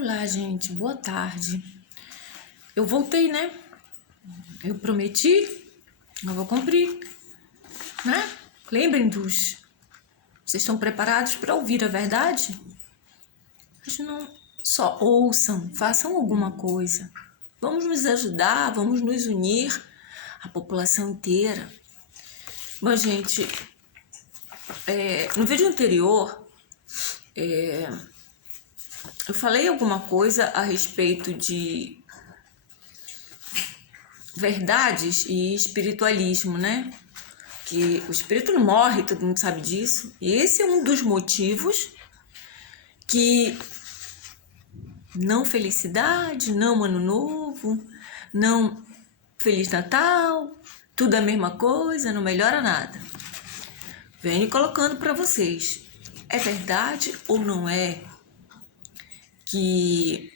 Olá, gente, boa tarde. Eu voltei, né? Eu prometi, eu vou cumprir, né? Lembrem dos... Vocês estão preparados para ouvir a verdade? Mas não só ouçam, façam alguma coisa. Vamos nos ajudar, vamos nos unir, a população inteira. Bom, gente, no vídeo anterior, eu falei alguma coisa a respeito de verdades e espiritualismo, né? Que o espírito não morre, todo mundo sabe disso. E esse é um dos motivos que não felicidade, não ano novo, não Feliz Natal, tudo a mesma coisa, não melhora nada. Venho colocando para vocês, é verdade ou não é que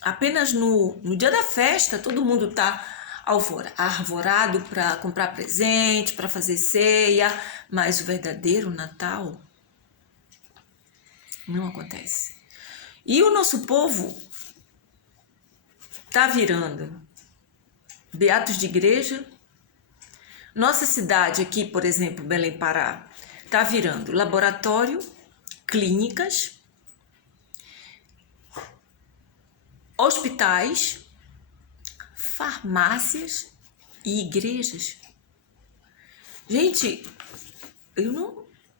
apenas no dia da festa todo mundo tá arvorado para comprar presente, para fazer ceia, mas o verdadeiro Natal não acontece. E o nosso povo tá virando beatos de igreja. Nossa cidade aqui, por exemplo, Belém Pará, tá virando laboratório, clínicas, hospitais, farmácias e igrejas. Gente,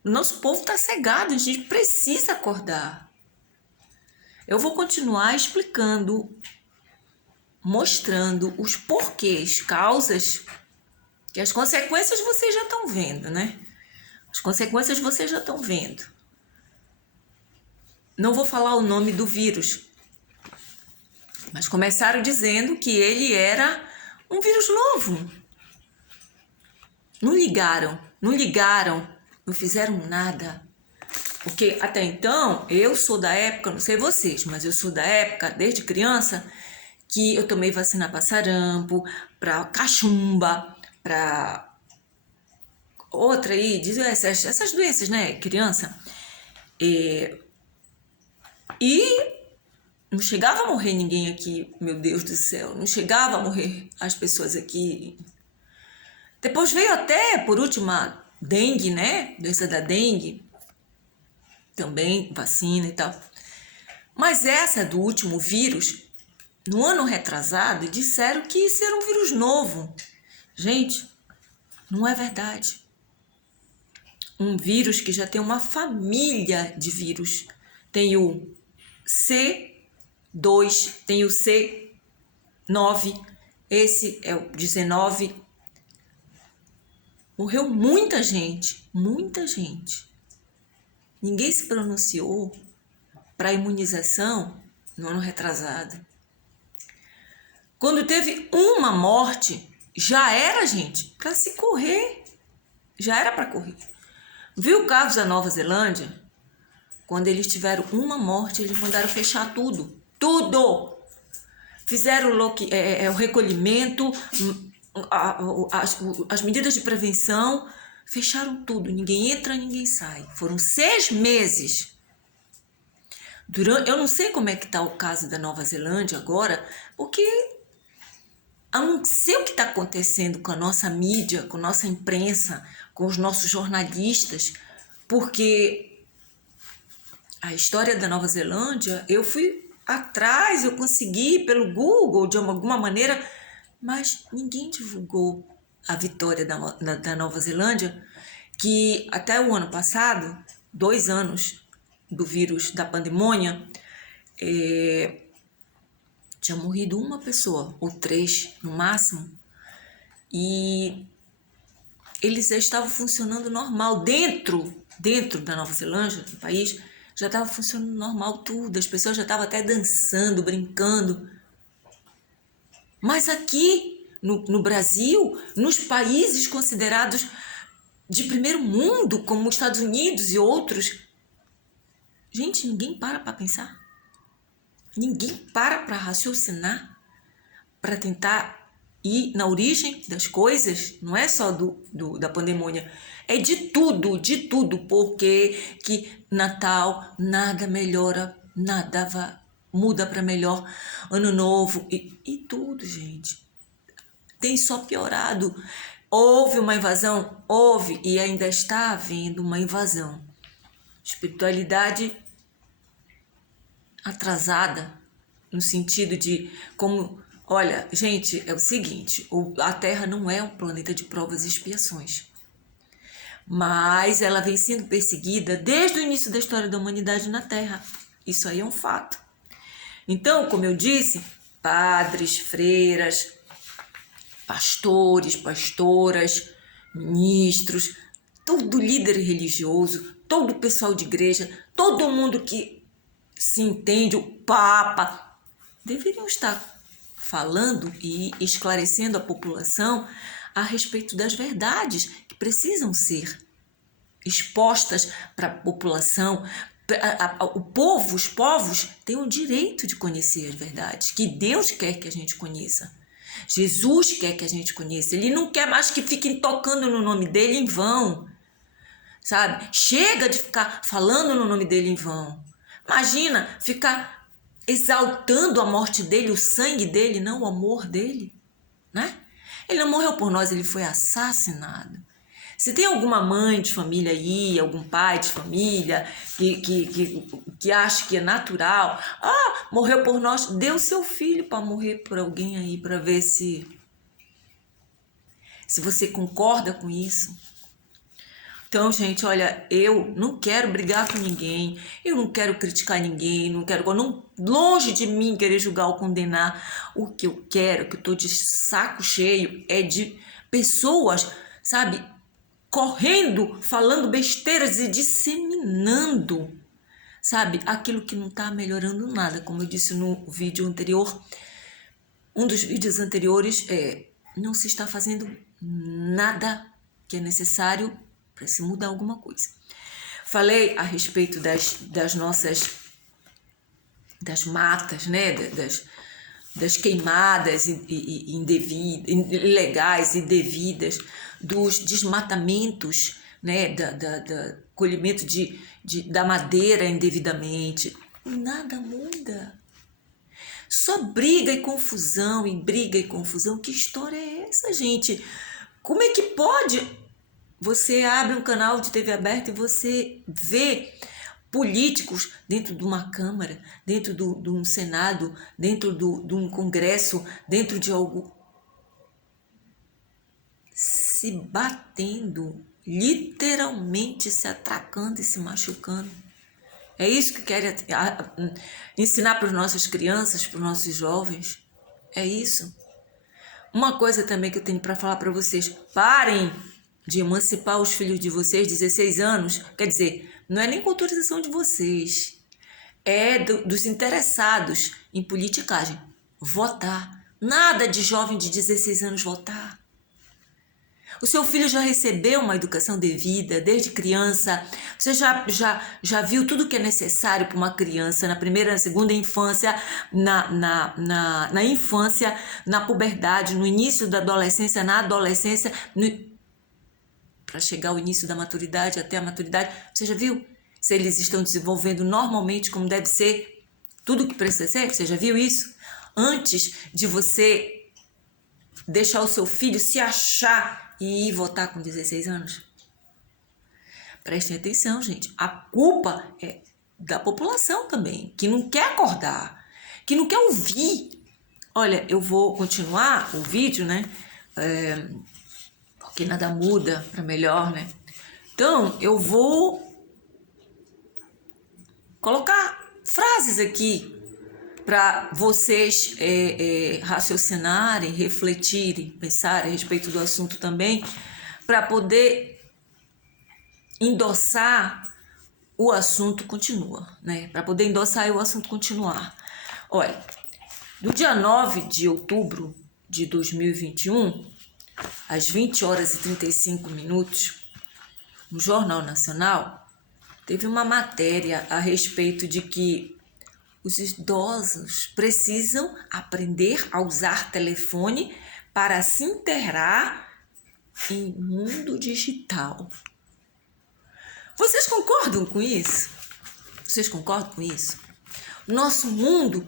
nosso povo está cegado, a gente precisa acordar. Eu vou continuar explicando, mostrando os porquês, causas, que as consequências vocês já estão vendo, né? As consequências vocês já estão vendo. Não vou falar o nome do vírus, mas começaram dizendo que ele era um vírus novo. Não ligaram, não fizeram nada. Porque até então, eu sou da época, não sei vocês, mas eu sou da época, desde criança, que eu tomei vacina para sarampo, para cachumba, para outra aí, essas doenças, né, criança. E não chegava a morrer ninguém aqui, meu Deus do céu, não chegava a morrer as pessoas aqui. Depois veio até, por último, a dengue, né, doença da dengue, também vacina e tal. Mas essa do último vírus, no ano retrasado, disseram que isso era um vírus novo. Gente, não é verdade. Um vírus que já tem uma família de vírus. Tem o C2, tem o C9, esse é o 19. Morreu muita gente, muita gente. Ninguém se pronunciou para imunização no ano retrasado. Quando teve uma morte, já era, gente, para se correr. Já era para correr. Viu o caso da Nova Zelândia? Quando eles tiveram uma morte, eles mandaram fechar tudo. Tudo! Fizeram o recolhimento, as medidas de prevenção, fecharam tudo. Ninguém entra, ninguém sai. Foram 6 meses. Eu não sei como é que está o caso da Nova Zelândia agora, porque eu não sei o que está acontecendo com a nossa mídia, com a nossa imprensa, com os nossos jornalistas, porque a história da Nova Zelândia, eu fui atrás, eu consegui pelo Google, de alguma maneira, mas ninguém divulgou a vitória da Nova Zelândia, que até o ano passado, 2 anos do vírus da pandemia, tinha morrido uma pessoa, ou 3 no máximo, e eles já estavam funcionando normal, dentro da Nova Zelândia, do país, já estava funcionando normal tudo, as pessoas já estavam até dançando, brincando. Mas aqui, no Brasil, nos países considerados de primeiro mundo, como os Estados Unidos e outros, gente, ninguém para pensar. Ninguém para raciocinar, para tentar ir na origem das coisas. Não é só da pandemia, é de tudo, porque que Natal nada melhora, nada muda para melhor, ano novo e tudo, gente. Tem só piorado. Houve uma invasão? Houve e ainda está havendo uma invasão. Espiritualidade atrasada, no sentido de como... Olha, gente, é o seguinte, a Terra não é um planeta de provas e expiações. Mas ela vem sendo perseguida desde o início da história da humanidade na Terra. Isso aí é um fato. Então, como eu disse, padres, freiras, pastores, pastoras, ministros, todo líder religioso, todo pessoal de igreja, todo mundo que se entende, o Papa, deveriam estar falando e esclarecendo a população a respeito das verdades que precisam ser expostas para a população. O povo, os povos têm o direito de conhecer as verdades que Deus quer que a gente conheça. Jesus quer que a gente conheça. Ele não quer mais que fiquem tocando no nome dele em vão, sabe? Chega de ficar falando no nome dele em vão. Imagina ficar exaltando a morte dele, o sangue dele, não o amor dele, né? Ele não morreu por nós, ele foi assassinado. Se tem alguma mãe de família aí, algum pai de família que acha que é natural, morreu por nós, dê o seu filho para morrer por alguém aí, para ver se você concorda com isso. Então, gente, olha, eu não quero brigar com ninguém, eu não quero criticar ninguém, longe de mim querer julgar ou condenar. O que eu quero, que eu tô de saco cheio, é de pessoas, sabe, correndo, falando besteiras e disseminando, sabe, aquilo que não tá melhorando nada. Como eu disse no vídeo anterior, um dos vídeos anteriores, não se está fazendo nada que é necessário para se mudar alguma coisa. Falei a respeito das nossas, das matas, né, das queimadas ilegais e indevidas, dos desmatamentos, né, da colhimento da madeira indevidamente. Nada muda. Só briga e confusão, Que história é essa, gente? Como é que pode? Você abre um canal de TV aberta e você vê políticos dentro de uma Câmara, dentro de um Senado, dentro de um Congresso, dentro de algo, se batendo, literalmente se atracando e se machucando. É isso que querem ensinar para as nossas crianças, para os nossos jovens? É isso. Uma coisa também que eu tenho para falar para vocês: parem de emancipar os filhos de vocês, 16 anos, quer dizer, não é nem com autorização de vocês, é dos interessados em politicagem. Votar. Nada de jovem de 16 anos votar. O seu filho já recebeu uma educação devida desde criança? Você já viu tudo que é necessário para uma criança na primeira, na segunda infância, na infância, na puberdade, no início da adolescência, na adolescência, para chegar ao início da maturidade, até a maturidade? Você já viu se eles estão desenvolvendo normalmente como deve ser? Tudo o que precisa ser? Você já viu isso? Antes de você deixar o seu filho se achar e ir votar com 16 anos? Prestem atenção, gente. A culpa é da população também, que não quer acordar, que não quer ouvir. Olha, eu vou continuar o vídeo, né? Porque nada muda para melhor, né? Então, eu vou colocar frases aqui para vocês raciocinarem, refletirem, pensarem a respeito do assunto também, para poder endossar o assunto continua, né? Para poder endossar o assunto continuar. Olha, no dia 9 de outubro de 2021, às 20 horas e 35 minutos, no Jornal Nacional, teve uma matéria a respeito de que os idosos precisam aprender a usar telefone para se inteirar em mundo digital. Vocês concordam com isso? Vocês concordam com isso? Nosso mundo,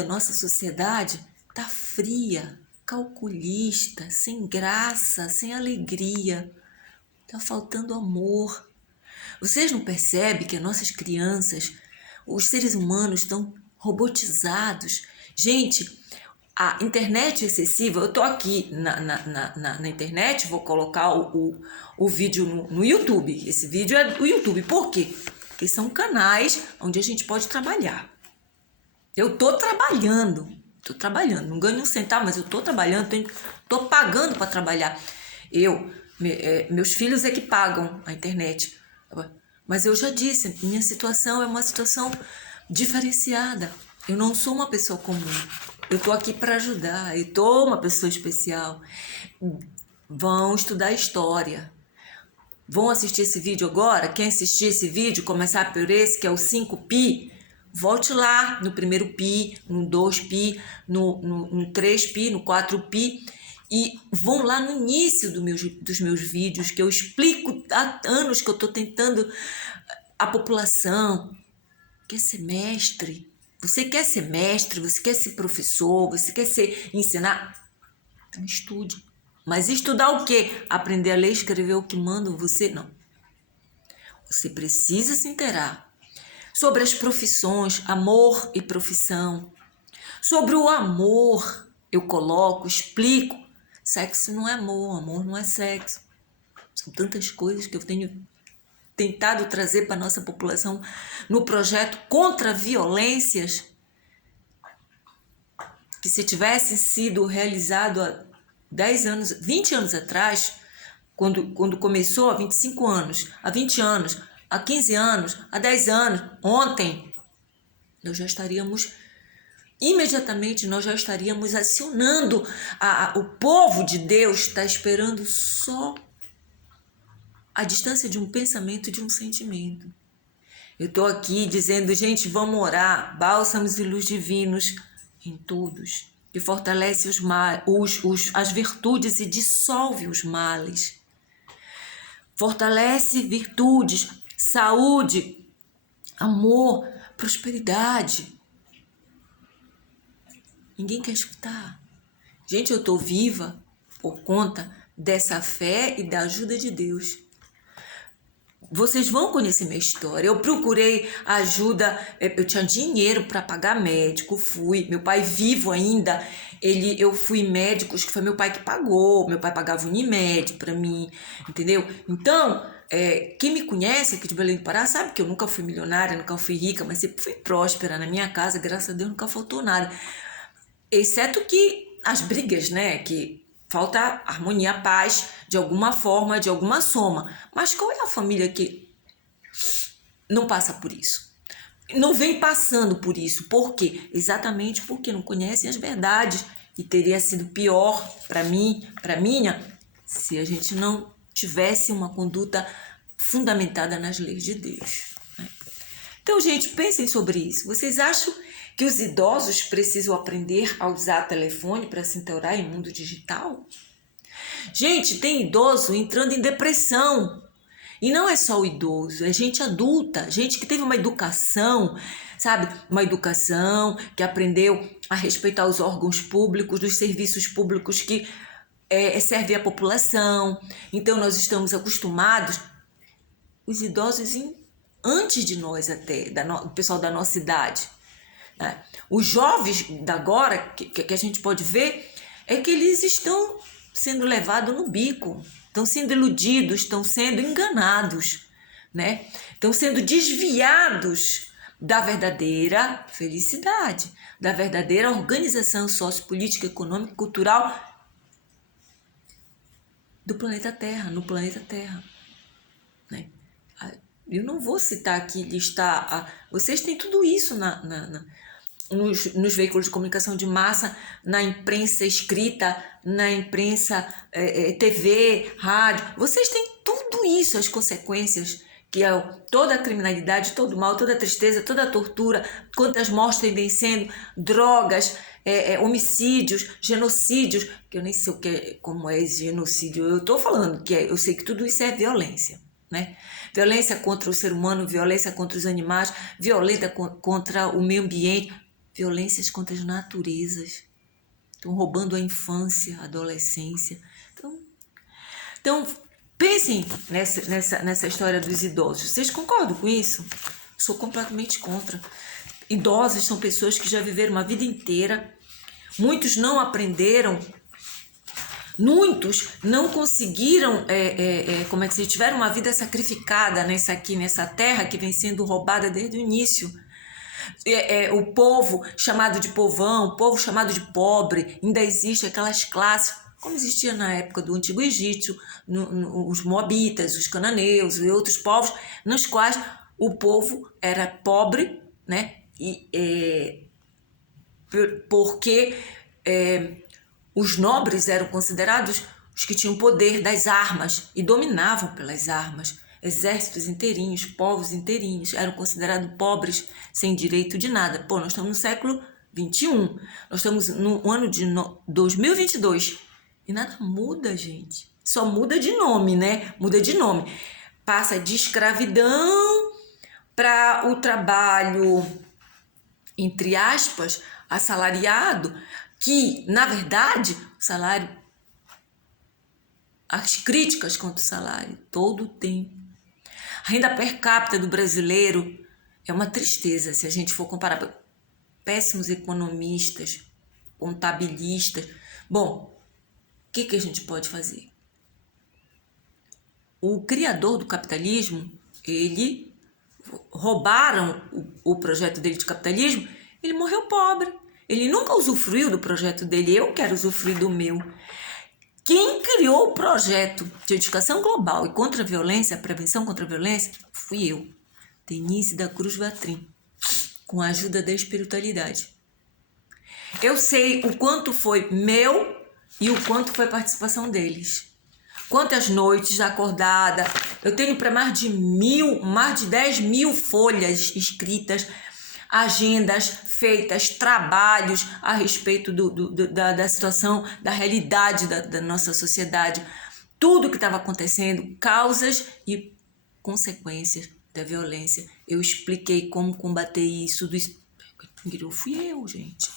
a nossa sociedade tá fria, calculista, sem graça, sem alegria. Tá faltando amor. Vocês não percebem que as nossas crianças, os seres humanos estão robotizados? Gente, a internet excessiva, eu tô aqui na internet, vou colocar o vídeo no YouTube. Esse vídeo é do YouTube. Por quê? Porque são canais onde a gente pode trabalhar. Eu tô trabalhando, não ganho um centavo, mas eu tô trabalhando, tô pagando para trabalhar. Meus filhos é que pagam a internet. Mas eu já disse, minha situação é uma situação diferenciada. Eu não sou uma pessoa comum. Eu tô aqui para ajudar. Eu tô uma pessoa especial. Vão estudar história. Vão assistir esse vídeo agora? Quem assistir esse vídeo, começar por esse, que é o 5Pi, volte lá no primeiro Pi, no 2Pi, no 3Pi, no 4Pi. E vão lá no início dos meus vídeos, que eu explico há anos que eu estou tentando a população. Quer ser mestre? Você quer ser mestre? Você quer ser professor? Você quer ensinar? Então estude. Mas estudar o quê? Aprender a ler e escrever o que mandam você? Não. Você precisa se inteirar sobre as profissões, amor e profissão. Sobre o amor, eu coloco, explico. Sexo não é amor não é sexo. São tantas coisas que eu tenho tentado trazer para a nossa população no projeto contra violências, que se tivesse sido realizado há 10 anos, 20 anos atrás, quando começou, há 25 anos, há 20 anos, há 15 anos, há 10 anos, ontem, imediatamente nós já estaríamos acionando, o povo de Deus está esperando só a distância de um pensamento e de um sentimento. Eu estou aqui dizendo, gente, vamos orar, bálsamos e luz divinos em todos, que fortalece as virtudes e dissolve os males. Fortalece virtudes, saúde, amor, prosperidade. Ninguém quer escutar. Gente, eu estou viva por conta dessa fé e da ajuda de Deus. Vocês vão conhecer minha história. Eu procurei ajuda, eu tinha dinheiro para pagar médico, fui. Meu pai vivo ainda, eu fui médicos que foi meu pai que pagou. Meu pai pagava Unimed para mim, entendeu? Então, quem me conhece aqui de Belém do Pará sabe que eu nunca fui milionária, nunca fui rica, mas sempre fui próspera na minha casa, graças a Deus nunca faltou nada. Exceto que as brigas, né, que falta harmonia, paz, de alguma forma, de alguma soma. Mas qual é a família que não passa por isso? Não vem passando por isso. Por quê? Exatamente porque não conhecem as verdades. E teria sido pior para mim, para minha, se a gente não tivesse uma conduta fundamentada nas leis de Deus. Então, gente, pensem sobre isso. Vocês acham que os idosos precisam aprender a usar telefone para se inteirar em mundo digital? Gente, tem idoso entrando em depressão. E não é só o idoso, é gente adulta, gente que teve uma educação, sabe? Uma educação que aprendeu a respeitar os órgãos públicos, dos serviços públicos que servem à população. Então, nós estamos acostumados, os idosos antes de nós até, o pessoal da nossa idade. Né? Os jovens da agora, que a gente pode ver, é que eles estão sendo levados no bico, estão sendo iludidos, estão sendo enganados, né? Estão sendo desviados da verdadeira felicidade, da verdadeira organização sociopolítica, econômica e cultural do planeta Terra, no planeta Terra. Né? Eu não vou citar aqui, listar, vocês têm tudo isso nos veículos de comunicação de massa, na imprensa escrita, na imprensa TV, rádio. Vocês têm tudo isso, as consequências, que é toda a criminalidade, todo o mal, toda a tristeza, toda a tortura, quantas mortes tem vencendo, drogas, homicídios, genocídios, que eu nem sei como é esse genocídio. Eu estou falando eu sei que tudo isso é violência. né? Violência contra o ser humano, violência contra os animais, violência contra o meio ambiente, violências contra as naturezas. Estão roubando a infância, a adolescência. Então pensem nessa história dos idosos. Vocês concordam com isso? Sou completamente contra. Idosos são pessoas que já viveram uma vida inteira. Muitos não aprenderam. Muitos não conseguiram, como é que se tiveram uma vida sacrificada nessa terra que vem sendo roubada desde o início. O povo chamado de povão, o povo chamado de pobre, ainda existe aquelas classes, como existia na época do Antigo Egito, os moabitas, os cananeus e outros povos, nos quais o povo era pobre, né? Porque os nobres eram considerados os que tinham poder das armas e dominavam pelas armas. Exércitos inteirinhos, povos inteirinhos eram considerados pobres, sem direito de nada. Pô, nós estamos no século XXI, nós estamos no ano de 2022 e nada muda, gente. Só muda de nome, né? Muda de nome. Passa de escravidão para o trabalho, entre aspas, assalariado, que, na verdade, o salário, as críticas contra o salário, todo o tempo. A renda per capita do brasileiro é uma tristeza, se a gente for comparar. Péssimos economistas, contabilistas. Bom, o que a gente pode fazer? O criador do capitalismo, roubaram o projeto dele de capitalismo, ele morreu pobre. Ele nunca usufruiu do projeto dele, eu quero usufruir do meu. Quem criou o projeto de educação global e contra a violência, a prevenção contra a violência, fui eu, Denise da Cruz Vatrim, com a ajuda da espiritualidade. Eu sei o quanto foi meu e o quanto foi a participação deles. Quantas noites acordada, eu tenho para mais de 10 mil folhas escritas, agendas feitas, trabalhos a respeito da situação, da realidade da nossa sociedade, tudo que estava acontecendo, causas e consequências da violência. Eu expliquei como combater isso. Fui eu, gente.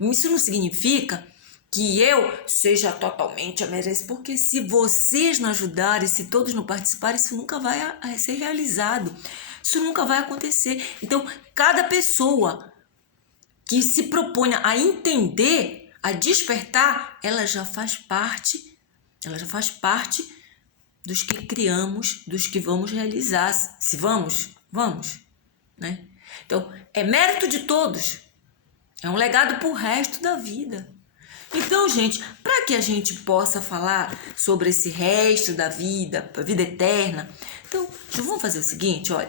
Isso não significa que eu seja totalmente a merecer, porque se vocês não ajudarem, se todos não participarem, isso nunca vai ser realizado. Isso nunca vai acontecer. Então, cada pessoa que se proponha a entender, a despertar, ela já faz parte dos que criamos, dos que vamos realizar. Se vamos, né? Então, é mérito de todos. É um legado para o resto da vida. Então, gente, para que a gente possa falar sobre esse resto da vida, a vida eterna, então, vamos fazer o seguinte, olha,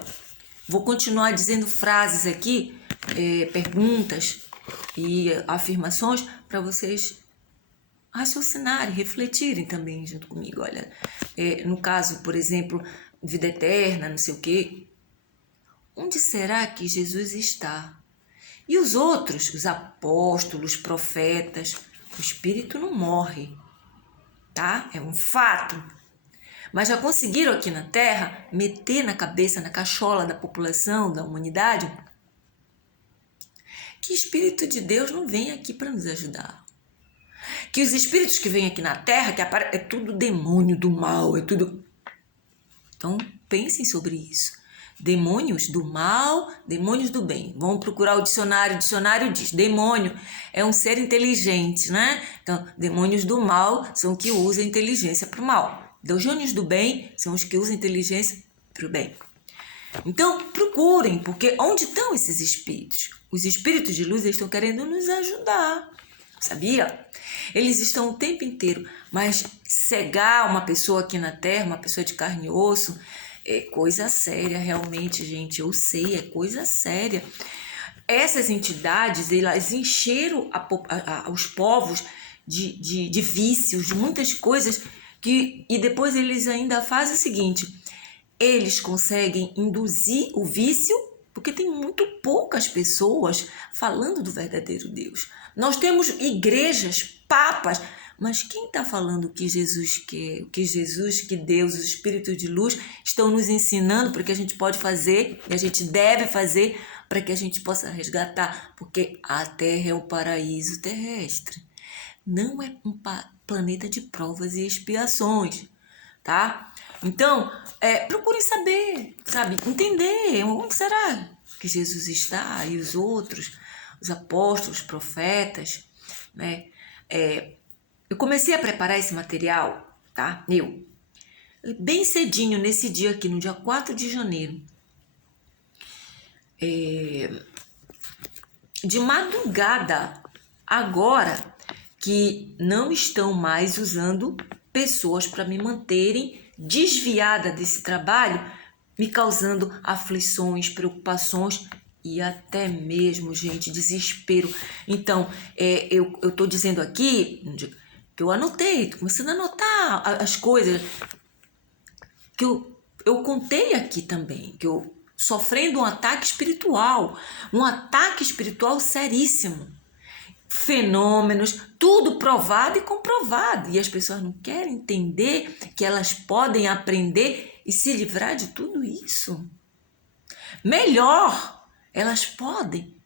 vou continuar dizendo frases aqui, perguntas e afirmações para vocês raciocinarem, refletirem também junto comigo. Olha, no caso, por exemplo, vida eterna, não sei o quê, onde será que Jesus está? E os outros, os apóstolos, profetas, o espírito não morre, tá? É um fato. Mas já conseguiram aqui na Terra meter na cabeça, na cachola da população, da humanidade, que o Espírito de Deus não vem aqui para nos ajudar. Que os espíritos que vêm aqui na Terra, é tudo demônio do mal, é tudo... Então, pensem sobre isso. Demônios do mal, demônios do bem. Vamos procurar o dicionário diz, demônio é um ser inteligente, né? Então, demônios do mal são os que usam a inteligência para o mal. Demônios do bem são os que usam a inteligência para o bem. Então, procurem, porque onde estão esses espíritos? Os espíritos de luz, eles estão querendo nos ajudar, sabia? Eles estão o tempo inteiro, mas cegar uma pessoa aqui na Terra, uma pessoa de carne e osso, é coisa séria, realmente, gente, eu sei, é coisa séria. Essas entidades, elas encheram os povos de vícios, de muitas coisas, e depois eles ainda fazem o seguinte, eles conseguem induzir o vício, porque tem muito poucas pessoas falando do verdadeiro Deus. Nós temos igrejas, papas, Mas quem está falando que Jesus quer, que Jesus, que Deus, o Espírito de luz estão nos ensinando para que a gente pode fazer e a gente deve fazer para que a gente possa resgatar? Porque a Terra é o paraíso terrestre. Não é um planeta de provas e expiações, tá? Então, procurem saber, sabe? Entender onde será que Jesus está e os outros, os apóstolos, profetas, né? Eu comecei a preparar esse material, tá? Bem cedinho, nesse dia aqui, no dia 4 de janeiro. De madrugada, agora que não estão mais usando pessoas para me manterem desviada desse trabalho, me causando aflições, preocupações e até mesmo, gente, desespero. Então, eu tô dizendo aqui que eu anotei, tô começando a anotar as coisas que eu contei aqui também, que eu sofrendo um ataque espiritual seríssimo. Fenômenos, tudo provado e comprovado. E as pessoas não querem entender que elas podem aprender e se livrar de tudo isso. Melhor, elas podem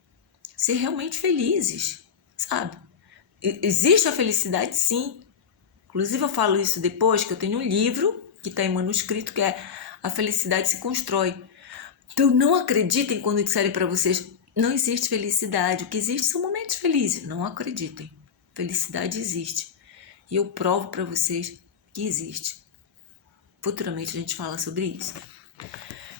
ser realmente felizes, sabe? Existe a felicidade, sim. Inclusive eu falo isso depois, que eu tenho um livro que está em manuscrito, que é A Felicidade se Constrói. Então não acreditem quando disserem para vocês: não existe felicidade, o que existe são momentos felizes. Não acreditem, felicidade existe. E eu provo para vocês que existe. Futuramente a gente fala sobre isso.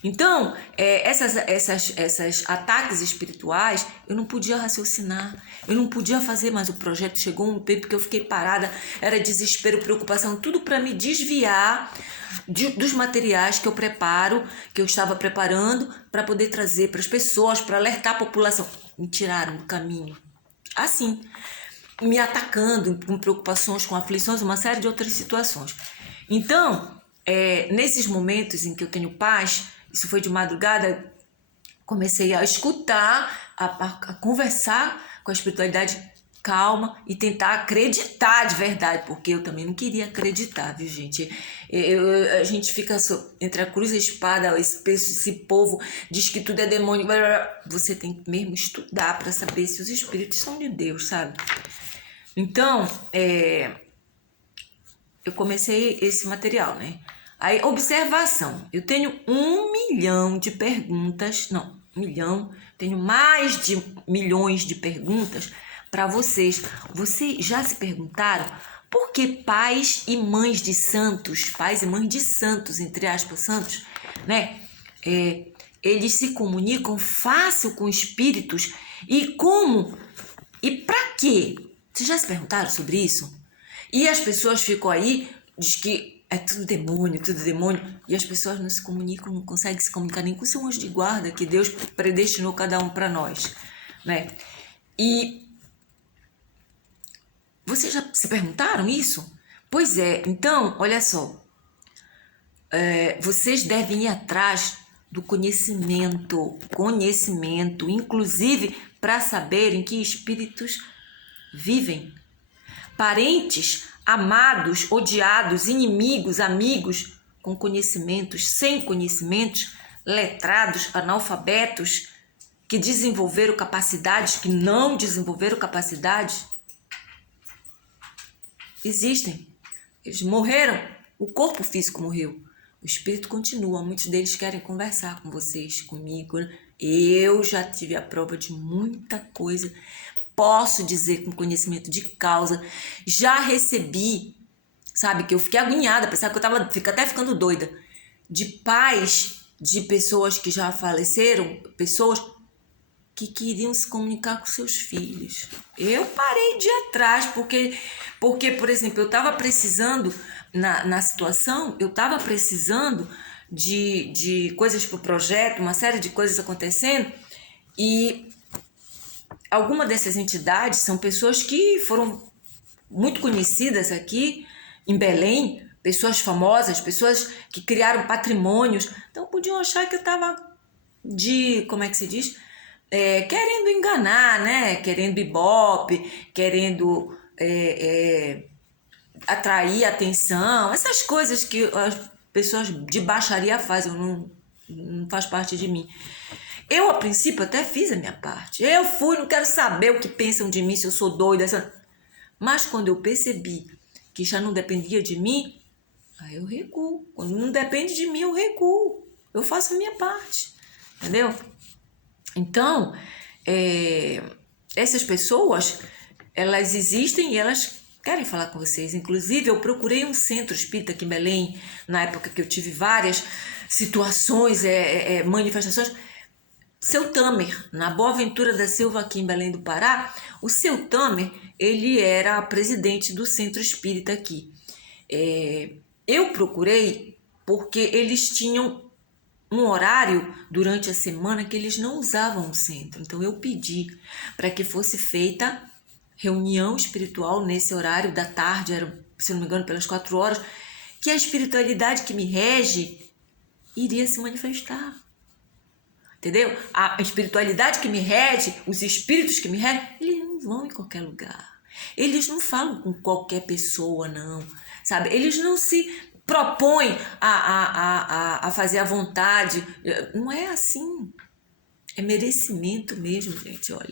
Então, essas ataques espirituais, eu não podia raciocinar, eu não podia fazer mais o projeto. Chegou um tempo que eu fiquei parada, era desespero, preocupação, tudo para me desviar dos materiais que eu estava preparando para poder trazer para as pessoas, para alertar a população. Me tiraram do caminho. Assim, me atacando com preocupações, com aflições, uma série de outras situações. Então, nesses momentos em que eu tenho paz, isso foi de madrugada, comecei a escutar, a conversar com a espiritualidade calma e tentar acreditar de verdade, porque eu também não queria acreditar, viu, gente? A gente fica entre a cruz e a espada, esse povo diz que tudo é demônio. Você tem que mesmo estudar para saber se os espíritos são de Deus, sabe? Então, eu comecei esse material, né? Aí, observação. Eu tenho 1 milhão de perguntas, não, 1 milhão, tenho mais de milhões de perguntas para vocês. Vocês já se perguntaram por que pais e mães de santos, entre aspas, santos, né? Eles se comunicam fácil com espíritos e como? E para quê? Vocês já se perguntaram sobre isso? E as pessoas ficam aí, diz que é tudo demônio, e as pessoas não se comunicam, não conseguem se comunicar nem com o seu anjo de guarda, que Deus predestinou cada um para nós, né? E vocês já se perguntaram isso? Pois é, então, olha só, vocês devem ir atrás do conhecimento, inclusive para saberem que espíritos vivem. Parentes, amados, odiados, inimigos, amigos, com conhecimentos, sem conhecimentos, letrados, analfabetos, que desenvolveram capacidades, que não desenvolveram capacidades, existem. Eles morreram, o corpo físico morreu, o espírito continua. Muitos deles querem conversar com vocês, comigo. Eu já tive a prova de muita coisa. Posso dizer com conhecimento de causa, já recebi, sabe, que eu fiquei agoniada, pensava que eu estava até ficando doida, de pais de pessoas que já faleceram, pessoas que queriam se comunicar com seus filhos. Eu parei de ir atrás, porque por exemplo, eu estava precisando, na situação, eu estava precisando de coisas para o projeto, uma série de coisas acontecendo, e algumas dessas entidades são pessoas que foram muito conhecidas aqui em Belém, pessoas famosas, pessoas que criaram patrimônios. Então podiam achar que eu estava como é que se diz? Querendo enganar, né? Querendo ibope, querendo atrair atenção, essas coisas que as pessoas de baixaria fazem, não faz parte de mim. Eu, a princípio, até fiz a minha parte. Eu fui, não quero saber o que pensam de mim, se eu sou doida. Mas quando eu percebi que já não dependia de mim, aí eu recuo. Quando não depende de mim, eu recuo. Eu faço a minha parte, entendeu? Então, essas pessoas, elas existem e elas querem falar com vocês. Inclusive, eu procurei um centro espírita aqui em Belém, na época que eu tive várias situações, manifestações. Seu Tamer, na Boaventura da Silva, aqui em Belém do Pará, o seu Tamer, ele era presidente do centro espírita aqui. Eu procurei porque eles tinham um horário durante a semana que eles não usavam o centro. Então eu pedi para que fosse feita reunião espiritual nesse horário da tarde, era, se não me engano, pelas 4 horas, que a espiritualidade que me rege iria se manifestar. Entendeu? A espiritualidade que me rege, os espíritos que me regem, eles não vão em qualquer lugar. Eles não falam com qualquer pessoa, não. Sabe? Eles não se propõem a fazer a vontade. Não é assim. É merecimento mesmo, gente. Olha,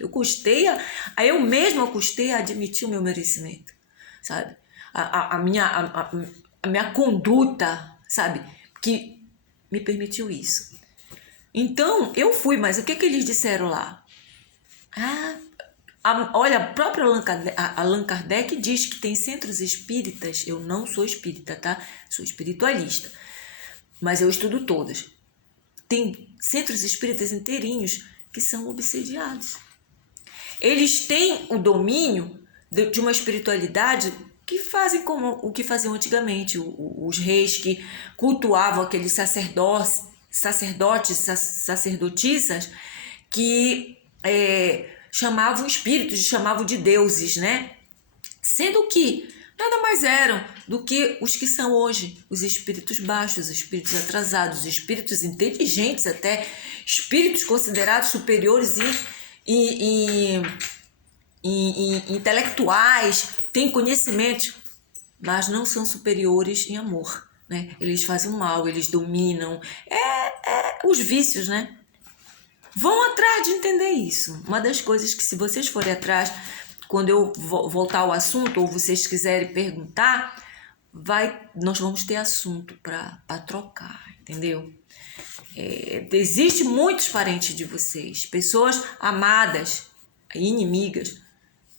eu mesma custei a admitir o meu merecimento. Sabe? A minha conduta, sabe? Que me permitiu isso. Então, eu fui, mas o que eles disseram lá? Olha, a própria Allan Kardec diz que tem centros espíritas. Eu não sou espírita, tá? Sou espiritualista, mas eu estudo todas. Tem centros espíritas inteirinhos que são obsediados. Eles têm o domínio de uma espiritualidade que fazem como o que faziam antigamente. Os reis que cultuavam aqueles sacerdotes, sacerdotisas que chamavam espíritos, chamavam de deuses, né? Sendo que nada mais eram do que os que são hoje, os espíritos baixos, os espíritos atrasados, os espíritos inteligentes até, espíritos considerados superiores e intelectuais, têm conhecimentos, mas não são superiores em amor, né? Eles fazem o mal, eles dominam, os vícios, né? Vão atrás de entender isso. Uma das coisas que, se vocês forem atrás, quando eu voltar ao assunto, ou vocês quiserem perguntar, nós vamos ter assunto para trocar, entendeu? Existe muitos parentes de vocês, pessoas amadas, inimigas,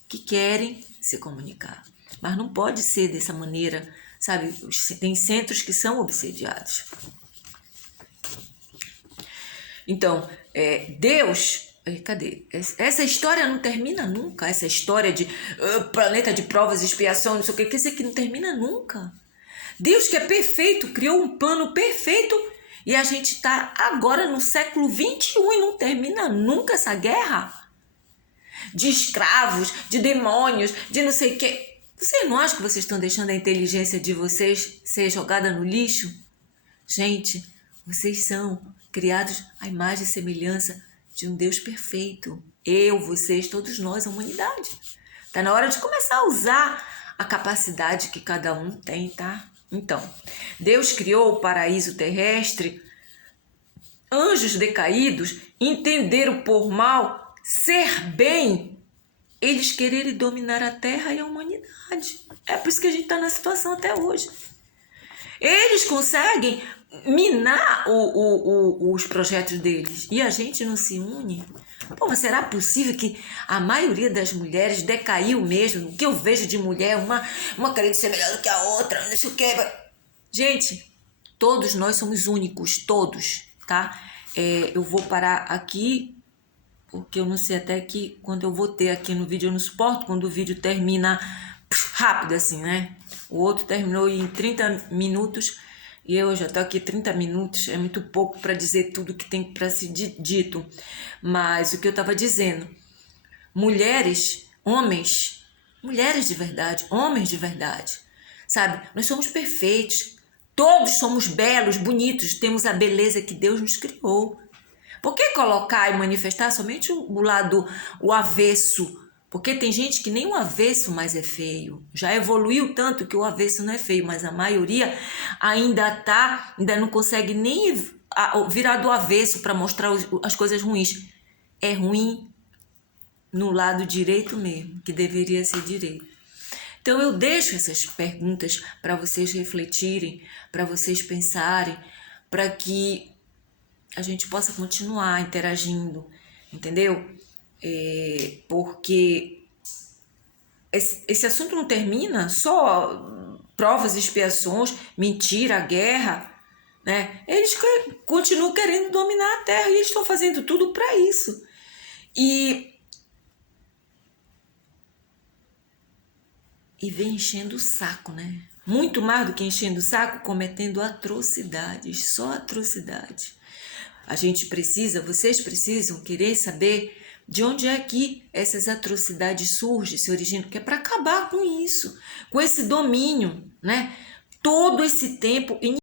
que querem se comunicar. Mas não pode ser dessa maneira, sabe? Tem centros que são obsediados. Então, Deus... Cadê? Essa história não termina nunca. Essa história de planeta de provas e expiação, não sei o que, quer dizer que não termina nunca. Deus, que é perfeito, criou um plano perfeito e a gente está agora no século 21 e não termina nunca essa guerra de escravos, de demônios, de não sei o que. Vocês não acham que vocês estão deixando a inteligência de vocês ser jogada no lixo? Gente, vocês são criados à imagem e semelhança de um Deus perfeito. Eu, vocês, todos nós, a humanidade. Está na hora de começar a usar a capacidade que cada um tem, tá? Então, Deus criou o paraíso terrestre. Anjos decaídos entenderam por mal ser bem, eles quererem dominar a terra e a humanidade. É por isso que a gente está na situação até hoje. Eles conseguem minar os projetos deles e a gente não se une. Pô, mas será possível que a maioria das mulheres decaiu mesmo? O que eu vejo de mulher, uma querendo ser melhor do que a outra, não sei o que. Gente, todos nós somos únicos, todos, tá? Eu vou parar aqui, porque eu não sei até que quando eu vou ter aqui no vídeo, eu não suporto quando o vídeo termina rápido assim, né? O outro terminou em 30 minutos e eu já tô aqui 30 minutos, é muito pouco para dizer tudo que tem para ser dito. Mas o que eu tava dizendo, mulheres, homens, mulheres de verdade, homens de verdade, sabe? Nós somos perfeitos, todos somos belos, bonitos, temos a beleza que Deus nos criou. Por que colocar e manifestar somente o lado, o avesso, Porque tem gente que nem o avesso mais é feio. Já evoluiu tanto que o avesso não é feio, mas a maioria ainda não consegue nem virar do avesso para mostrar as coisas ruins. É ruim no lado direito mesmo, que deveria ser direito. Então eu deixo essas perguntas para vocês refletirem, para vocês pensarem, para que a gente possa continuar interagindo, entendeu? Porque esse assunto não termina só provas, expiações, mentira, guerra, né? Eles continuam querendo dominar a Terra e eles estão fazendo tudo para isso. E vem enchendo o saco, né? Muito mais do que enchendo o saco, cometendo atrocidades, só atrocidades. A gente precisa, vocês precisam querer saber de onde é que essas atrocidades surgem, se originam, que é para acabar com isso, com esse domínio, né? Todo esse tempo